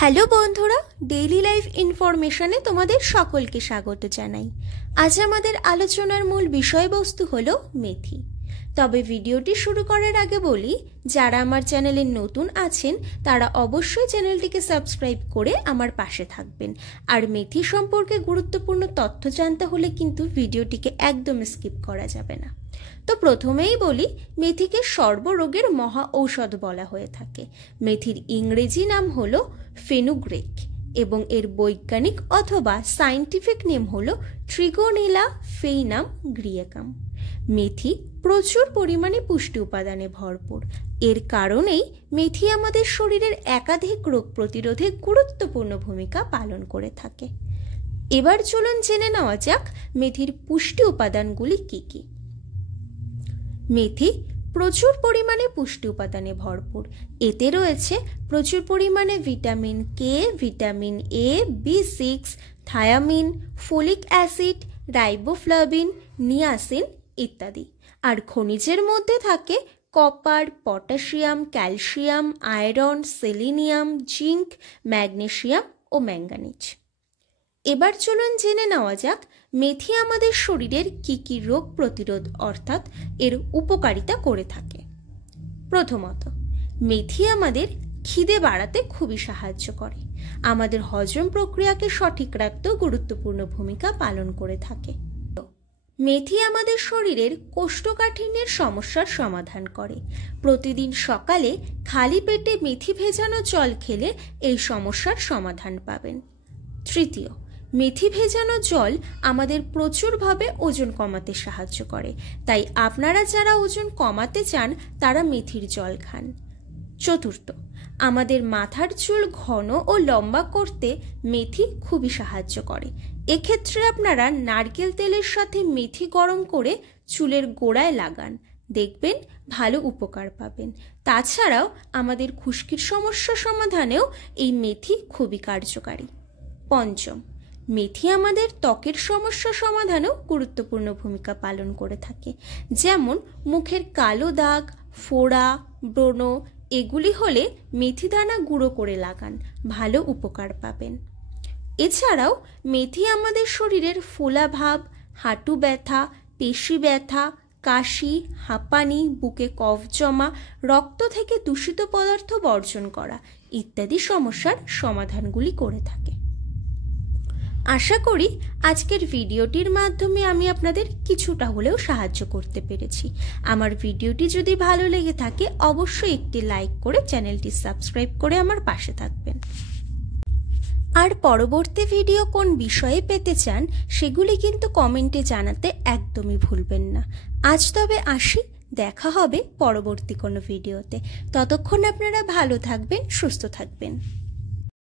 Hello বন্ধুরা, daily life ইনফরমেশনে তোমাদের সকলকে স্বাগত জানাই। আজ আমাদের আলোচনার মূল বিষয়বস্তু হলো মেথি। তবে ভিডিওটি শুরু করার আগে বলি, যারা আমার চ্যানেলে নতুন আছেন তারা অবশ্যই চ্যানেলটিকে সাবস্ক্রাইব করে আমার পাশে থাকবেন। আর মেথি সম্পর্কে গুরুত্বপূর্ণ তথ্য জানতে হলে কিন্তু ভিডিওটিকে একদম স্কিপ করা যাবে না। তো প্রথমেই বলি, মেথিকে সর্বরোগের মহা ঔষধ বলা হয়ে থাকে। মেথির ইংরেজি নাম হলো ফেনুগ্রেক এবং এর বৈজ্ঞানিক অথবা সায়েন্টিফিক নেম হলো ট্রিগোনেলা ফেইনাম গ্রিয়েকাম। মেথি প্রচুর পরিমাণে পুষ্টি উপাদানে ভরপুর। এর কারণেই মেথি আমাদের শরীরের একাধিক রোগ প্রতিরোধে গুরুত্বপূর্ণ ভূমিকা পালন করে থাকে। এবার চলুন জেনে নেওয়া যাক মেথির পুষ্টি উপাদানগুলি কি কি। মেথি প্রচুর পরিমাণে পুষ্টি উপাদানে ভরপুর। এতে রয়েছে প্রচুর পরিমাণে ভিটামিন কে, ভিটামিন এ, বি6, thiamine, folic acid, riboflavin, niacin ইত্যাদি। আর খনিজের মধ্যে থাকে copper, potassium, calcium, iron, selenium, zinc, magnesium ও ম্যাঙ্গানিজ। এবার চলুন জেনে নেওয়া যাক মেথি আমাদের শরীরের কি কি রোগ প্রতিরোধ অর্থাৎ এর উপকারিতা করে থাকে। প্রথমত, মেথি আমাদের খিদে বাড়াতে খুবই সাহায্য করে। আমাদের হজম প্রক্রিয়াকে সঠিক রাখতেও গুরুত্বপূর্ণ ভূমিকা পালন করে থাকে। মেথি আমাদের শরীরের কোষ্ঠকাঠিন্যের সমস্যার সমাধান করে। প্রতিদিন সকালে খালি পেটে মেথি ভেজানো জল খেলে এই সমস্যার সমাধান পাবেন। তৃতীয়, মেথি ভেজানো জল আমাদের প্রচুরভাবে ওজন কমাতে সাহায্য করে। তাই আপনারা যারা ওজন কমাতে চান তারা মেথির জল খান। চতুর্থ, আমাদের মাথার চুল ঘন ও লম্বা করতে মেথি খুবই সাহায্য করে। এক্ষেত্রে আপনারা নারকেল তেলের সাথে মেথি গরম করে চুলের গোড়ায় লাগান, দেখবেন ভালো উপকার পাবেন। তাছাড়াও আমাদের খুশকির সমস্যা সমাধানেও এই মেথি খুবই কার্যকারী। পঞ্চম, মেথি আমাদের ত্বকের সমস্যা সমাধানেও গুরুত্বপূর্ণ ভূমিকা পালন করে থাকে। যেমন মুখের কালো দাগ, ফোড়া, ব্রণ এগুলি হলে মেথি দানা গুঁড়ো করে লাগান, ভালো উপকার পাবেন। এছাড়াও মেথি আমাদের শরীরের ফোলাভাব, হাঁটু ব্যথা, পেশি ব্যথা, কাশি, হাঁপানি, বুকে কফ জমা, রক্ত থেকে দূষিত পদার্থ বর্জন করা ইত্যাদি সমস্যার সমাধানগুলি করে থাকে। আশা করি আজকের ভিডিওটির মাধ্যমে আমি আপনাদের কিছুটা হলেও সাহায্য করতে পেরেছি। আমার ভিডিওটি যদি ভালো লেগে থাকে অবশ্যই একটি লাইক করে চ্যানেলটি সাবস্ক্রাইব করে আমার পাশে থাকবেন। আর পরবর্তী ভিডিও কোন বিষয়ে পেতে চান সেগুলি কিন্তু কমেন্টে জানাতে একদমই ভুলবেন না। আজ তবে আসি, দেখা হবে পরবর্তী কোনো ভিডিওতে। ততক্ষণ আপনারা ভালো থাকবেন, সুস্থ থাকবেন।